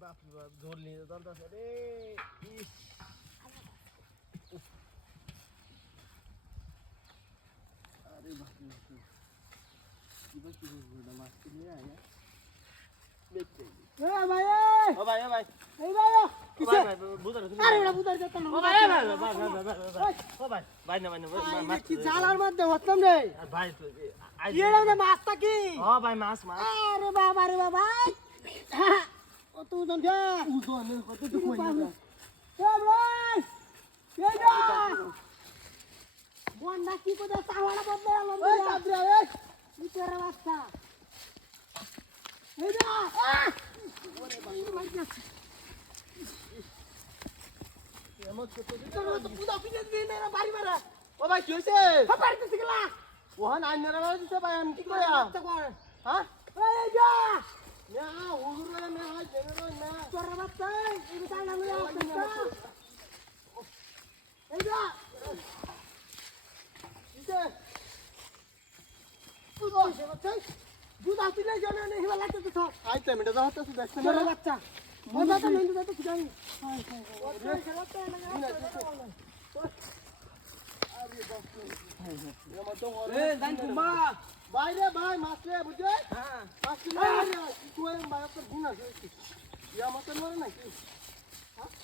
বাপ রে বাপ ঝোল নিয়ে দলতাছে রে ইস আরে বাপ রে কি বলছিস মাছ নিয়ে আয় দেখতে এ ভাই ও ভাই এই ভাই কিসে ভাই বুদার আরে ওটা বুদার যেত না ও ভাই ও ভাই ভাই না মাছ কি জালার মধ্যে হতম রে ভাই তো এই রে মাছটা কি ও ভাই মাছ আরে বাবা রে বাবা কত ওজন কে ওজন কত তো কই না এ ভাই এই যা বন্ডা কি কোদা চাওয়ালা বদলে আলো ওই কাবরা এই নিচের রাস্তা এই যা ওরে ভাই এমন কত তো বুদা পিনে দিন না বাড়ি মারা ও ভাই কি হইছে বাড়িতে শিখলা ওহান আইনারা মারা দিতে ভাই আমি কি কইয়া হ্যাঁ এই যা না হুজুরে না হয় জেনেরো না তোর বাচ্চা এই তাইলা লইয়া আসছে এই যা ইতে তুই সে বাচ্চা বুদা পিনে জনে নেই হিলা লাগতে তো আইতে মিটা দাও তো দেখছ না তোর বাচ্চা মজা তো নেই তো কি জানি ওরে খেলাতে না আরে বাপ রে আমার তো এ দান কুমা বাইরে ভাই মাছ রে বুঝে হ্যাঁ মাছ না তুই ভাই তো গুনা হইছে ইয়া মাছ মারে নাকি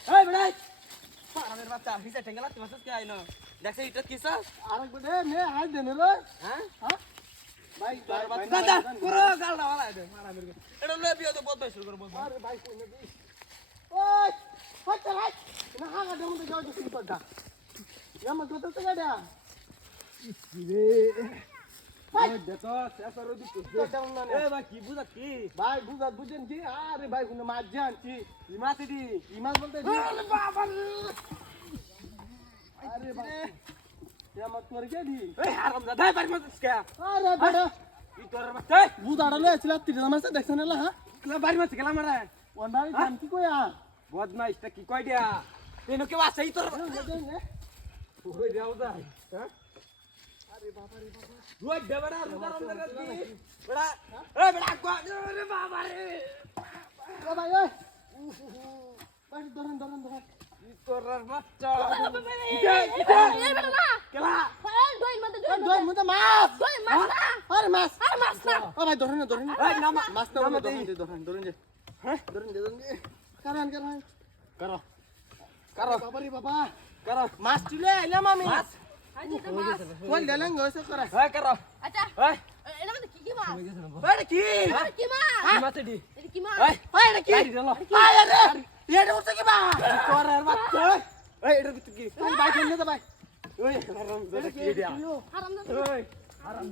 হ্যাঁ এই বড়াই পারামের বাচ্চা হিসা ঠেঙ্গলা তুই মাছ কে আইনো দেখছ এটা কিসা আরেক বড়ে নে হাই দেনে রে হ্যাঁ হ্যাঁ ভাই দাদা পুরো গালডা वाला দে পারামের এটা লয়ে বিও তো বদমাই শুরু করব আরে ভাই কই নেবি ওই হাট হাট না হাগা দেমু তো যাও দিছি তো দা ইয়া মত তো তো গাডা রে ভাই দেখো শেষারো দিতে এ ভাই কি বুঝা কি ভাই বুঝা বুঝেন কি আরে ভাই কোন মাছ জানছি ইমাস দি ইমাস বলতে আরে বাবা আরে ভাই এ মত তোর কে দি এই হারাম দাদা বাড়ি মত কে আরে বড় ই তোর বাচ্চা বুঝাড়া লয়ে ছিল তিন মাস দেখছন না হ্যাঁ বাড়ি মত গেলা মারা ওন্ডারি জান কি কইয়া বদমাইশটা কি কই দিয়া এনো কে আছে ই তোর ওই যাও দা হ্যাঁ আরে বাবা রে বাবা রোজ দেবড়া রুদার অন্দর দি বড়া এ বড়া কো রে বাবা রে ও ভাই ওই ভাই ধরন ই তোরার বাচ্চা এই বড়া কেলা দই মতে মাছ আরে মাছ না ও ভাই ধরন এই না মাছ না ধরন যে হ্যাঁ ধরন দে কারণ করো বাবা রে বাবা করো মাছ তুলে আইলাম আমি মাছ কোন দেলেন গয়ছে করে হ্যাঁ করো আচ্ছা এই এটা মানে কি মাছ এটা কি মাছ কি মাছ এটা কি মাছ এই এটা কি আরে এটা হচ্ছে কি মাছ তোর বাচ্চা এই এটা কি ভাই খেলনে তো ভাই ওই হারাম দাদা কি দিয়া হারাম দাদা ওই হারাম